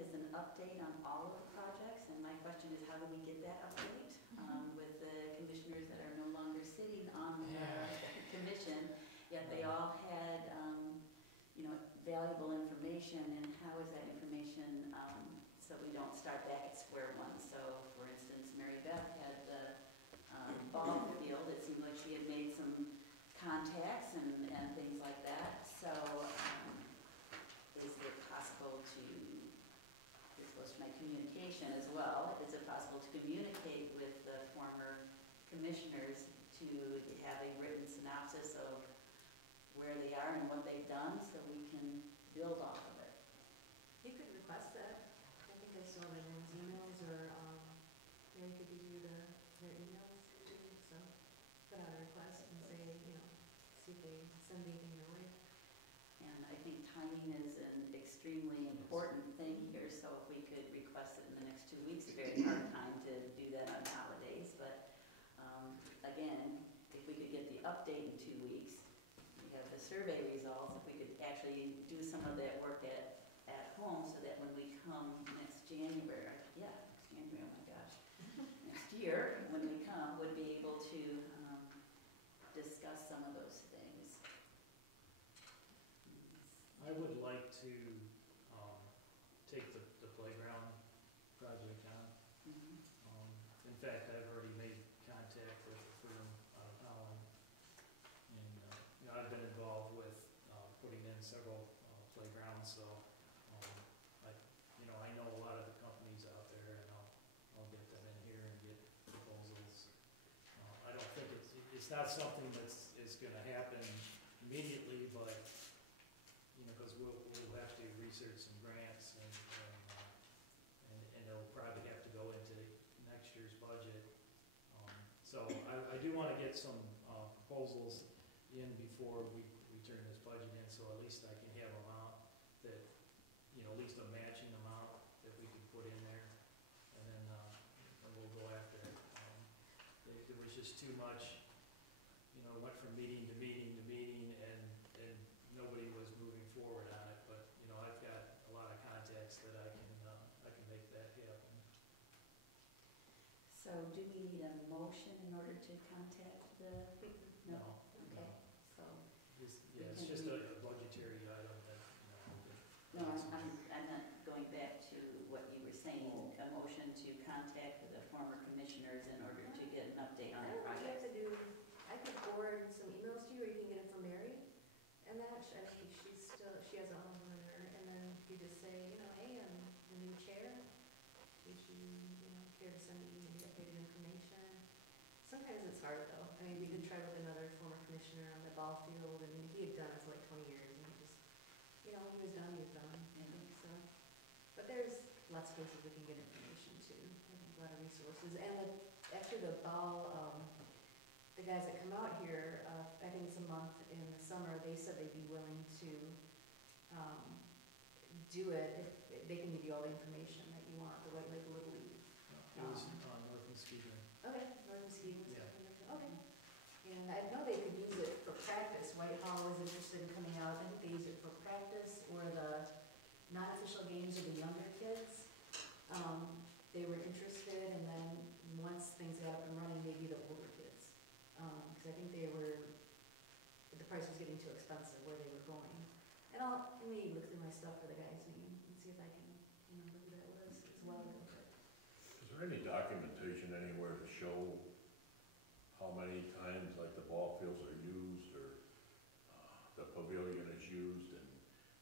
is an update on all of the projects, and my question is, how do we get that update with the commissioners that are no longer sitting on the commission, yet they all had, valuable information, and how is that information, so we don't start back at square one. So, for instance, Mary Beth had the ball field. It seemed like she had made some contacts and things like that. So, is it possible to, this was my communication as well, is it possible to communicate with the former commissioners to have a written synopsis of where they are and what they've done so we can build off of it? You could request that. I think I saw everyone's emails, or Mary could give you their emails too. So put out a request and say, see if they send anything your way. And I think timing is an extremely important thing here, so if we could request it in the next 2 weeks, a very hard time to do that on holidays, but again, if we could get the update in 2 weeks, we have the survey results, if we could actually do some of that work at home so that when we come next January, oh my gosh, next year, when we come, would be able to discuss some of those things. I would like to take the playground project on. In fact, I've already made contact with a firm out of Holland, and I've been involved with putting in several playgrounds. So I know a lot of the companies out there, and I'll get them in here and get proposals. I don't think it's not something is going to happen immediately, but because we'll have to research some grants, and it'll probably have to go into next year's budget. So I do want to get some proposals in before we turn this budget in, so at least I can have an amount that, at least a matching amount that we can put in there, and then we'll go after it. There was just too much, went from meeting to meeting to meeting, and nobody was moving forward on it. But I've got a lot of contacts that I can make that happen. So do we need a motion in order to contact the? No. Okay. No. So it's just a budgetary item that. No, I'm not going back to what you were saying. A motion to contact the former commissioners in order to get an update on that project. I could forward some emails to you, or you can get it from Mary. And that, I think she has a home on her, and then you just say, hey, I'm the new chair. Would you, care to send me the updated information? Sometimes it's hard though. I mean, we did try with another former commissioner on the ball field, and he had done it for like 20 years, and he just, he was done, I think so. But there's lots of places we can get information too. I think a lot of resources. And after the ball, the guys that come out here, I think it's a month in the summer, they said they'd be willing to do it if they can give you all the information that you want, the White Lake Little League. It was on North Muskegon. Okay, North Muskegon. Yeah. Okay. And I know they could use it for practice. Whitehall was interested in coming out. I think they use it for practice, or the non-official games of the younger kids. They were interested, and then once things got up and running, maybe the older kids. Because I think the price was getting too expensive where they were going. And let me look through my stuff for the guy's name and see if I can remember who that was as well. Is there any documentation anywhere to show how many times, like, the ball fields are used, or the pavilion is used, and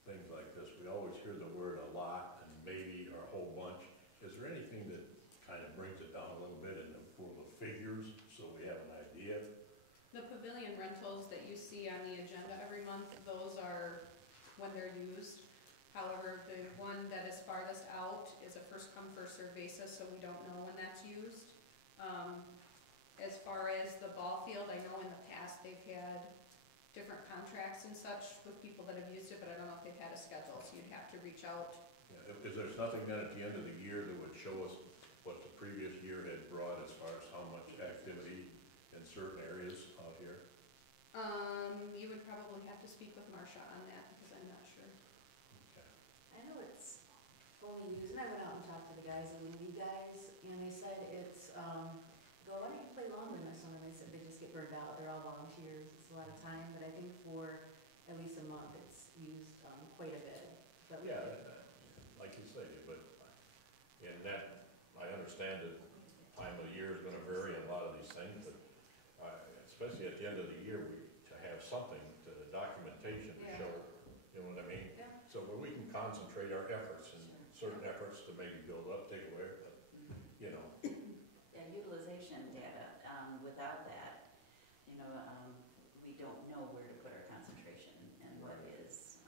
things like this? We always hear the word a lot and maybe, or a whole bunch. Is there anything that kind of brings it down a little bit in the form of figures so we have an idea? The pavilion rentals that you see on the agenda every month, those are when they're used. However, the one that is farthest out is a first come, first served basis, so we don't know when that's used. As far as the ball field, I know in the past they've had different contracts and such with people that have used it, but I don't know if they've had a schedule, so you'd have to reach out. Yeah, if there's nothing then at the end of the year that would show us what the previous year had brought as far as how much activity in certain areas out here? You would probably have to speak with Marcia on that, because I'm not sure. Okay. I know it's only used guys, the Little League guys, and they said it's, go, why don't you play lawn with us? And they said they just get burned out, they're all volunteers, it's a lot of time, but I think for at least a month, it's used, quite a bit. But we- Yeah, like you say, but, and that, I understand that time of the year is gonna vary in a lot of these things, but, especially at the end of the year, to have something, to documentation to Yeah. show, you know what I mean? Yeah. So where we can concentrate our efforts and certain efforts to maybe build up, take away, but, you know, Yeah, utilization data, without that, you know, we don't know where to put our concentration and what is,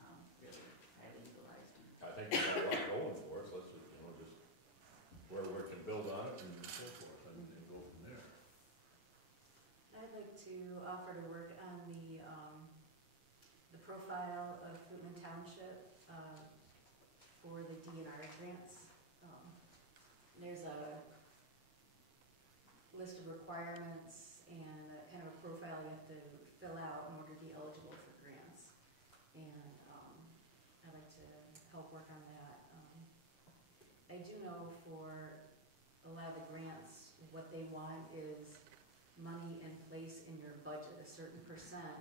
really highly utilized. I think we got a lot going for us, let's just, you know, just where we can build on it and so forth, and go from there. I'd like to offer to work on the profile of Fruitland Township, for the DNR grants. There's a list of requirements and a kind of a profile you have to fill out in order to be eligible for grants. And, I'd like to help work on that. I do know for a lot of the grants, what they want is money in place in your budget, a certain percent,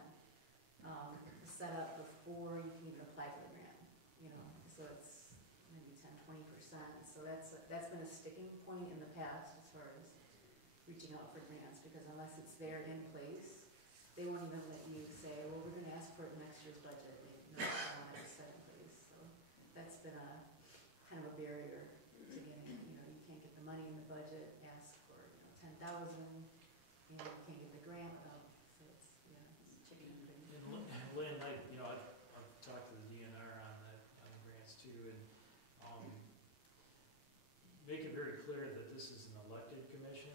set up before you can even apply for the grant, you know, so it's maybe 10–20%. So that's been a sticking point in the past as far as reaching out for grants, because unless it's there in place, they won't even let you say, well, we're gonna ask for it in next year's budget. They want it set in place, so that's been a kind of a barrier to getting it. You know, you can't get the money in the budget, ask for, you know, 10,000, and you can't get the grant without, so it's, yeah, it's chicken and egg. And Lynn, I've talked to the DNR on that, on the grants too, and, make it very clear that this is an elected commission,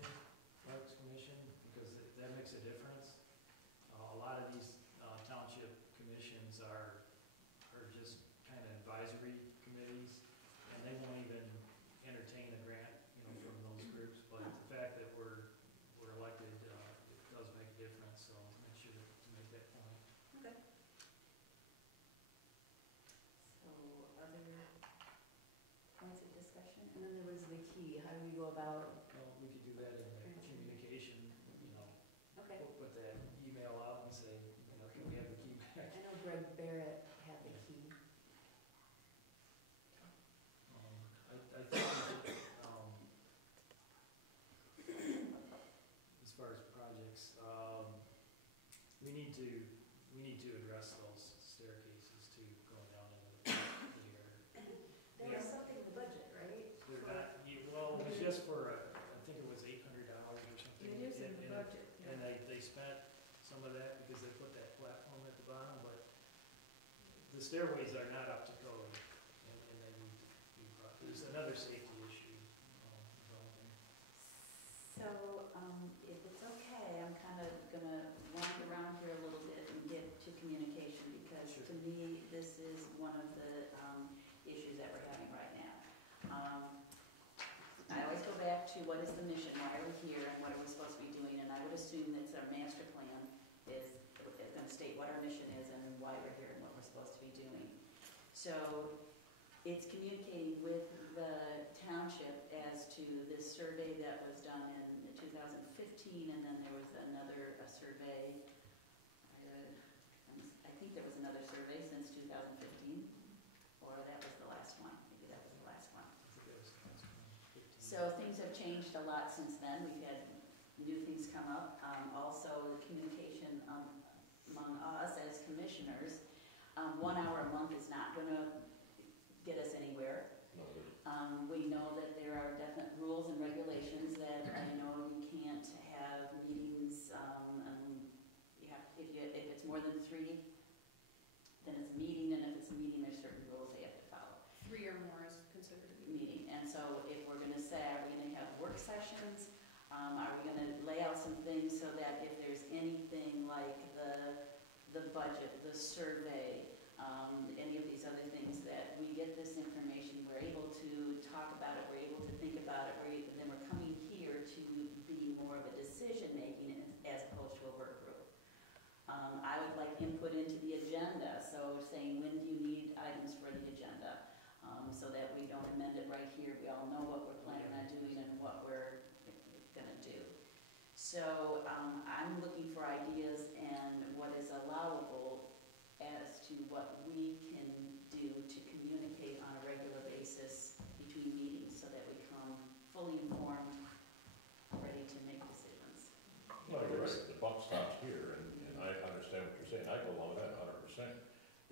Parks Commission, because that makes a difference. A lot of these, township commissions are just kind of advisory committees, and they won't even entertain a grant, you know, from those groups, but the fact that we're elected, it does make a difference, so make sure to make that point. Okay. So, other points of discussion? And then there was the key, how do we go about, Well, we could do that in the communication, you know, okay. put that email out and say, you know, can we have the key back? I know Greg Barrett had the key. I think, as far as projects, we need to address those staircases too, going down into the area. There was something in the budget, right? They're not, well, it was just for, I think it was $800 or something. It is in the And- budget, And yeah. they spent some of that because they put that platform at the bottom, but the stairways are not up to code, and they need to be brought, there's another safety issue, developing. So, if it's okay, I'm kind of gonna wander around here a little bit and get to communication, because Sure. to me, this is one of the, issues that we're having right now. I always go back to what is the mission, why are we here, and what are we supposed to be doing, and I would assume that our master plan is gonna state what our mission is and why we're here and what we're supposed to be doing. So, it's communicating with the township as to this survey that was done in 2015, and then there was another survey, I think there was another survey since 2015, or that was the last one, maybe that was the last one. I think that was 15. So things have changed a lot since then. We've had new things come up. Also, the communication among us as commissioners, 1 hour a month is not going to get us anywhere. No, We know that there are definite rules and regulations that, you know, you can't have meetings, you have, if it's more than 3, then it's a meeting, and if it's a meeting, there's certain rules they have to follow. 3 or more is considered a meeting. Meeting, and so if we're gonna say, are we gonna have work sessions? Are we gonna lay out some things so that if there's anything like the budget, the survey, any of these other things, that we get this information, we're able to talk about it, we're able to think about it, then we're coming here to be more of a decision-making as opposed to a work group. I would like input into the agenda, so saying, when do you need items for the agenda? So that we don't amend it right here, we all know what we're what we're gonna do. So, I'm looking for ideas and what is allowable as to what we can do to communicate on a regular basis between meetings so that we come fully informed, ready to make decisions. Well, you're right, the buck stops here, and I understand what you're saying, I go along with that 100%,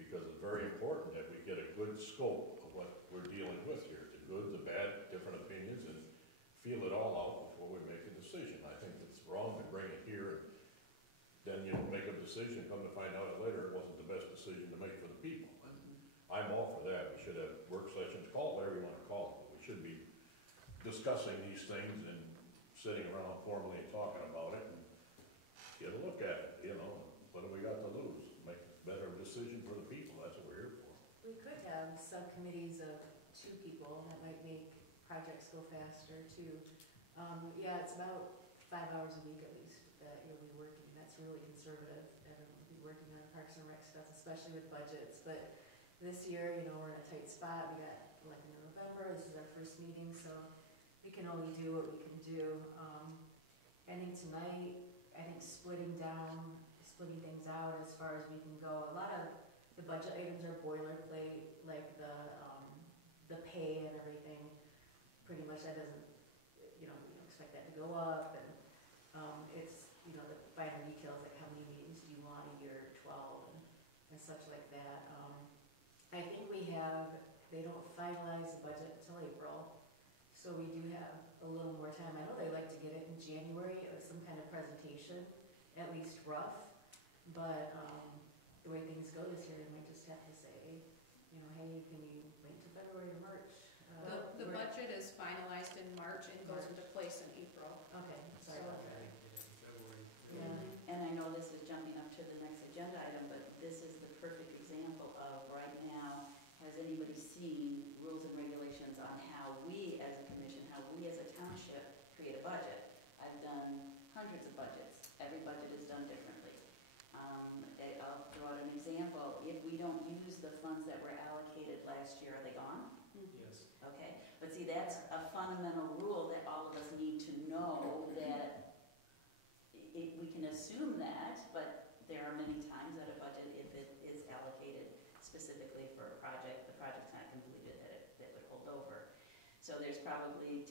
because it's very important that we get a good scope of what we're dealing with here, the good, the bad, different opinions, and feel it all out before we make a decision. I think it's wrong to bring it here, and then you make a decision, come to find out later, it wasn't the best decision to make for the people. And I'm all for that, we should have work sessions, call it whatever you wanna call it, but we should be discussing these things and sitting around formally and talking about it, and get a look at it, what have we got to lose? Make a better decision for the people, that's what we're here for. We could have subcommittees of 2 people, that might make projects go faster too. Yeah, it's about 5 hours a week at least that you'll be working, that's really conservative, everyone will be working on Parks and Rec stuff, especially with budgets, but this year, we're in a tight spot, we got elected in November, this is our first meeting, so we can only do what we can do. I think tonight, splitting things out as far as we can go, a lot of the budget items are boilerplate, like the pay and everything, pretty much that doesn't, we don't expect that to go up, and it's, the finer details, like how many meetings do you want a year, 12, and such like that. I think they don't finalize the budget until April, so we do have a little more time. I know they like to get it in January as some kind of presentation, at least rough, but the way things go this year, you might just have to say, hey, can you wait till February or March? The budget is finalized in March and goes into place in April. Okay, sorry about that. And I know this is jumping up to the next agenda item, but this is the perfect example of right now, has anybody seen rules and regulations on how we as a commission, how we as a township create a budget? I've done hundreds of budgets. Every budget is done differently. I'll throw out an example. If we don't use the funds that were allocated last year, are they gone? Yes. Okay, but see, that's a fundamental rule that all of us need to know, that we can assume that, but there are many times that a budget, if it is allocated specifically for a project, the project's not completed, that would hold over. So there's probably